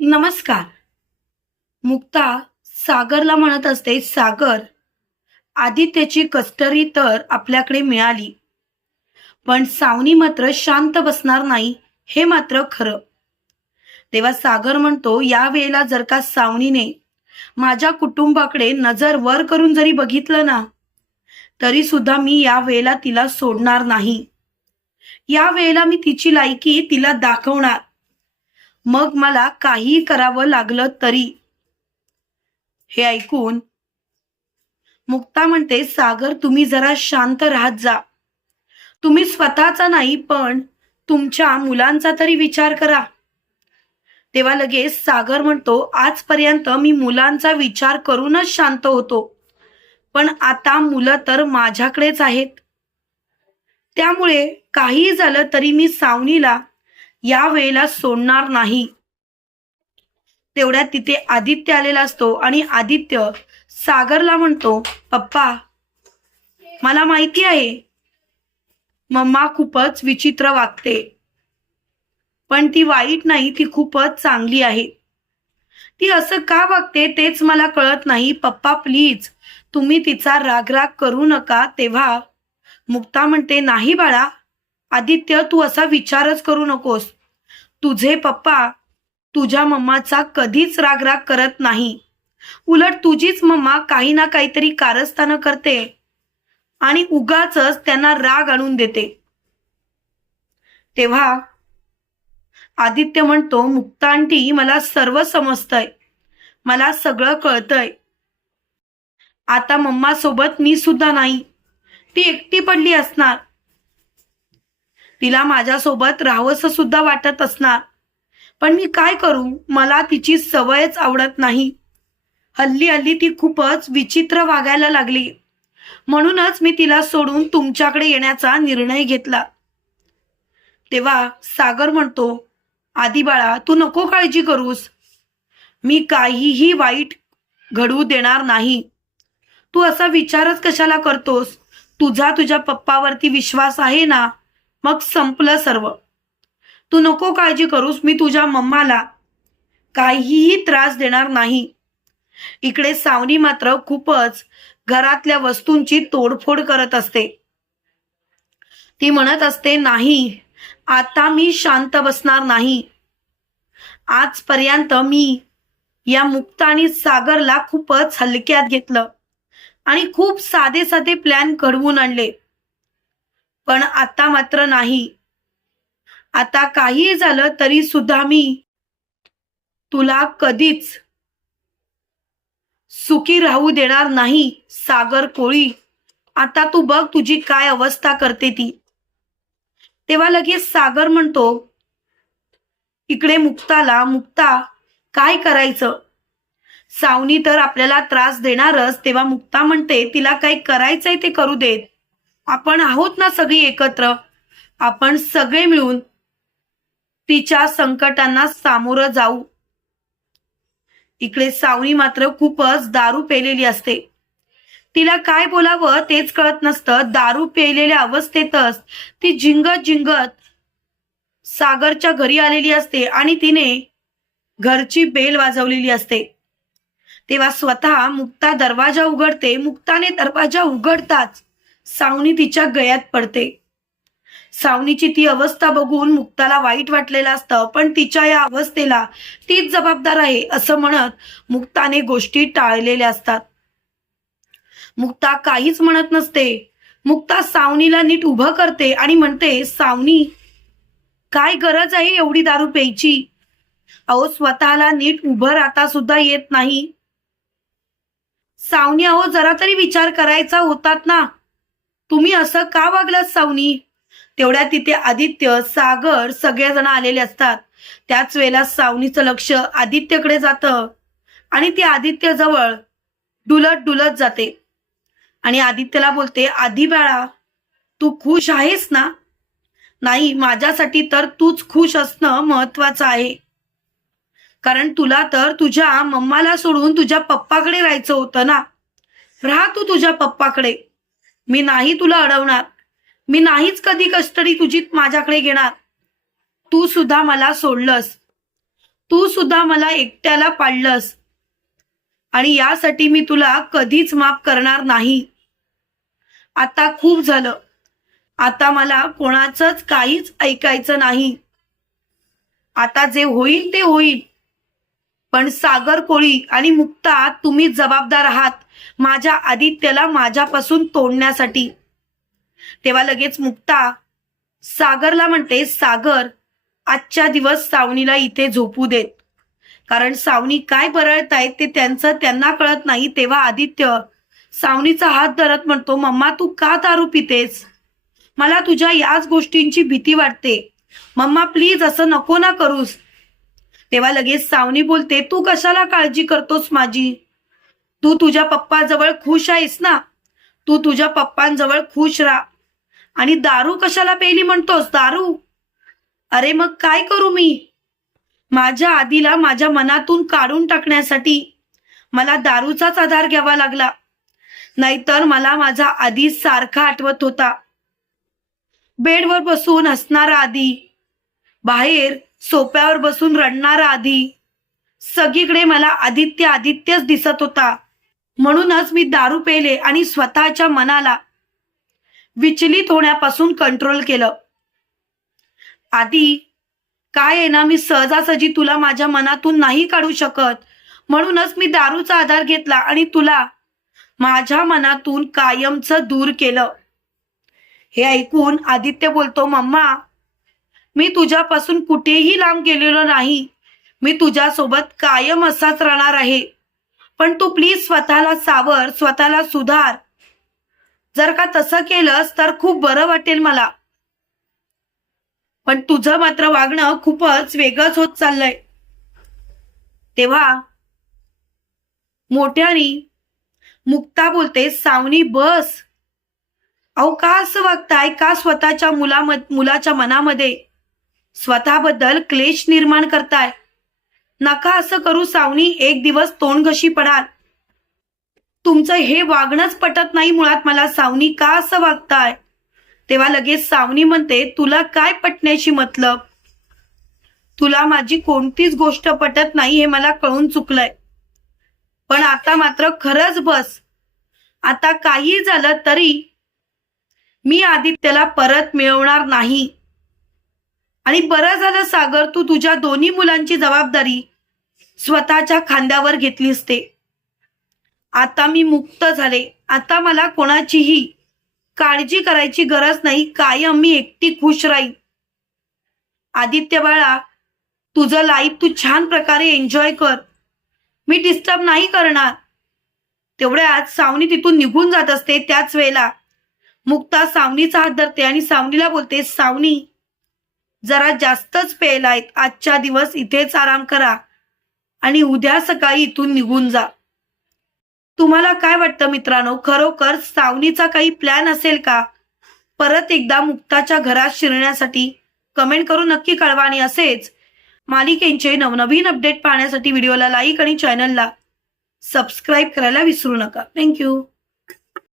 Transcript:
नमस्कार. मुक्ता सागरला म्हणत असते सागर आदित्यची कस्टरी तर आपल्याकडे मिळाली. पण सावनी मात्र शांत बसणार नाही हे मात्र खरं. तेव्हा सागर म्हणतो या वेळेला जर का सावनीने माझ्या कुटुंबाकडे नजर वर करून जरी बघितलं ना तरी सुद्धा मी या वेळेला तिला सोडणार नाही. या वेळेला मी तिची लायकी तिला दाखवणार. मग मला काही करावं लागलं तरी. हे ऐकून मुक्ता म्हणते सागर तुम्ही जरा शांत राहत जा. तुम्ही स्वतःचा नाही पण तुमच्या मुलांचा तरी विचार करा. तेव्हा लगेच सागर म्हणतो आजपर्यंत मी मुलांचा विचार करूनच शांत होतो पण आता मुलं तर माझ्याकडेच आहेत. त्यामुळे काही झालं तरी मी सावनीला या वेळेला सोडणार नाही. तेवढ्यात तिथे आदित्य आलेला असतो आणि आदित्य सागरला म्हणतो पप्पा मला माहिती आहे मम्मा खूपच विचित्र वागते पण ती वाईट नाही ती खूपच चांगली आहे. ती असं का वागते तेच मला कळत नाही. पप्पा प्लीज तुम्ही तिचा रागराग करू नका तेव्हा मुक्ता म्हणते नाही बाळा आदित्य तू असा विचारच करू नकोस. तुझे पप्पा तुझ्या मम्माचा कधीच रागराग करत नाही. उलट तुझीच मम्मा काही ना काहीतरी कारस्थानं करते आणि उगाच त्यांना राग आणून देते. तेव्हा आदित्य म्हणतो मुक्ता आंटी मला सर्व समजतंय. मला सगळं कळतंय. आता मम्मा सोबत मी सुद्धा नाही. ती एकटी पडली असणार. तिला माझ्यासोबत राहावंसं सुद्धा वाटत असणार. पण मी काय करू? मला तिची सवयच आवडत नाही. हल्ली हल्ली ती खूपच विचित्र वागायला लागली. म्हणूनच मी तिला सोडून तुमच्याकडे येण्याचा निर्णय घेतला. तेव्हा सागर म्हणतो आधी बाळा तू नको काळजी करूस. मी काहीही वाईट घडवू देणार नाही. तू असा विचारच कशाला करतोस? तुझा तुझ्या पप्पावरती विश्वास आहे ना? मग संपलं सर्व. तू नको काळजी करूस मी तुझ्या मम्माला काहीही त्रास देणार नाही. इकडे सावनी मात्र खूपच घरातल्या वस्तूंची तोडफोड करत असते. ती म्हणत असते नाही आता मी शांत बसणार नाही. आजपर्यंत मी या मुक्ता आणि सागरला खूपच हलक्यात घेतलं आणि खूप साधे साधे प्लॅन घडवून आणले. पण आता मात्र नाही. आता काही झालं तरी सुद्धा मी तुला कधीच सुखी राहू देणार नाही सागर कोळी. आता तू बघ तुझी काय अवस्था करते ती. तेव्हा लगेच सागर म्हणतो इकडे मुक्ताला मुक्ता काय करायचं? सावनी तर आपल्याला त्रास देणारच. तेव्हा मुक्ता म्हणते तिला काही करायचंय ते करू देत. आपण आहोत ना सगळी एकत्र आपण सगळे मिळून तिच्या संकटांना सामोरं जाऊ. इकडे सावणी मात्र खूपच दारू पेलेली असते. तिला काय बोलावं तेच कळत नसतं. दारू पेलेल्या अवस्थेतच ती जिंगत जिंगत सागरच्या घरी आलेली असते आणि तिने घरची बेल वाजवलेली असते. तेव्हा स्वतः मुक्ता दरवाजा उघडते. मुक्ताने दरवाजा उघडताच सावनी तिच्या गळ्यात पडते. सावनीची ती अवस्था बघून मुक्ताला वाईट वाटलेलं असतं पण तिच्या या अवस्थेला तीच जबाबदार आहे असं म्हणत मुक्ताने गोष्टी टाळलेल्या असतात. मुक्ता काहीच म्हणत नसते. मुक्ता सावनीला नीट उभं करते आणि म्हणते सावनी काय गरज आहे एवढी दारू प्यायची? अहो स्वतःला नीट उभं राहता सुद्धा येत नाही. सावनी अहो जरा तरी विचार करायचा होतात ना. तुम्ही असं का वागलात सावनी? तेवढ्या तिथे आदित्य सागर सगळेजण आलेले असतात. त्याच वेळेला सावनीचं लक्ष आदित्यकडे जातं. आणि ती आदित्य जवळ डुलत डुलत जाते. आणि आदित्यला बोलते आधी बाळा तू खुश आहेस ना? नाही माझ्यासाठी तर तूच खुश असणं महत्वाचं आहे. कारण तुला तर तुझ्या मम्माला सोडून तुझ्या पप्पाकडे राहायचं होतं ना. राहा तू तुझ्या पप्पाकडे. मी नाही तुला अडवणार. मी नाहीच कधी कस्टडी तुझी माझ्याकडे घेणार. तू सुद्धा मला सोडलंस. तू सुद्धा मला एकट्याला पाडलंस. आणि यासाठी मी तुला कधीच माफ करणार नाही. आता खूप झालं. आता मला कोणाचंच काहीच ऐकायचं नाही. आता जे होईल ते होईल. पण सागर कोळी आणि मुक्ता तुम्ही जबाबदार आहात. माझ्या आदित्यला माझ्यापासून तोडण्यासाठी. तेव्हा लगेच मुक्ता सागरला म्हणते सागर आजच्या दिवस सावनीला इथे झोपू देत. कारण सावनी काय बरळतायत ते त्यांचं त्यांना कळत नाही. तेव्हा आदित्य सावनीचा हात धरत म्हणतो मम्मा तू का दारू पितेस? मला तुझ्या याच गोष्टींची भीती वाटते. मम्मा प्लीज असं नको ना करूस. तेव्हा लगेच सावनी बोलते तू कशाला काळजी करतोस माझी? तू तुझ्या पप्पाजवळ खुश आहेस ना? तू तुझ्या पप्पांजवळ खुश राहा. आणि दारू कशाला पेली म्हणतोस? दारू? अरे मग काय करू मी? माझ्या आधीला माझ्या मनातून काढून टाकण्यासाठी मला दारूचाच आधार घ्यावा लागला. नाहीतर मला माझा आधी सारखा आठवत होता. बेडवर बसून हसणारा आधी. बाहेर सोप्यावर बसून रडणार आधी. सगळीकडे मला आदित्य आदित्यच दिसत होता. म्हणूनच मी दारू पेले आणि स्वतःच्या मनाला विचलित होण्यापासून कंट्रोल केलं. आधी काय आहे ना मी सहजासहजी तुला माझ्या मनातून नाही काढू शकत. म्हणूनच मी दारूचा आधार घेतला आणि तुला माझ्या मनातून कायमचं दूर केलं. हे ऐकून आदित्य बोलतो मम्मा मी तुझ्यापासून कुठेही लांब गेलेलो नाही. मी तुझ्यासोबत कायम असाच राहणार आहे. पण तू प्लीज स्वतःला सावर स्वतःला सुधार. जर का तसं केलंस तर खूप बरं वाटेल मला. पण तुझं मात्र वागणं खूपच वेगळंच होत चाललंय. तेव्हा मोठ्यानी मुक्ता बोलते सावनी बस. अहो का असं वागताय? का स्वतःच्या मुला मुलाच्या मनामध्ये? स्वतःबद्दल क्लेश निर्माण करताय. नका असं करू सावनी एक दिवस तोंड घशी पडाल. तुमचं हे वागणंच पटत नाही मुळात मला सावनी का असं वागताय? तेव्हा लगेच सावनी म्हणते तुला काय पटण्याची मतलब? तुला माझी कोणतीच गोष्ट पटत नाही हे मला कळून चुकलंय. पण आता मात्र खरंच बस. आता काही झालं तरी मी आदित्यला परत मिळवणार नाही. आणि बरं झालं सागर तू तुझ्या दोन्ही मुलांची जबाबदारी स्वतःच्या खांद्यावर घेतलीस ते. आता मी मुक्त झाले. आता मला कोणाचीही काळजी करायची गरज नाही. कायम मी एकटी खुश राहील आदित्य बाळा तुझं लाईफ तू छान प्रकारे एन्जॉय कर. मी डिस्टर्ब नाही करणार. तेवढ्यात सावनी तिथून निघून जात असते त्याच वेळेला. मुक्ता सावनीचा हात धरते आणि सावनीला बोलते सावनी जरा जास्तच प्यायलायत. आजच्या दिवस इथेच आराम करा. आणि उद्या सकाळी इथून निघून जा. तुम्हाला काय वाटतं मित्रांनो? खरोखर सावनीचा काही प्लॅन असेल का? परत एकदा मुक्ताच्या घरात शिरण्यासाठी कमेंट करून नक्की कळवा आणि असेच मालिकेंचे नवनवीन अपडेट पाहण्यासाठी व्हिडिओला लाईक आणि चॅनलला सबस्क्राईब करायला विसरू नका. थँक्यू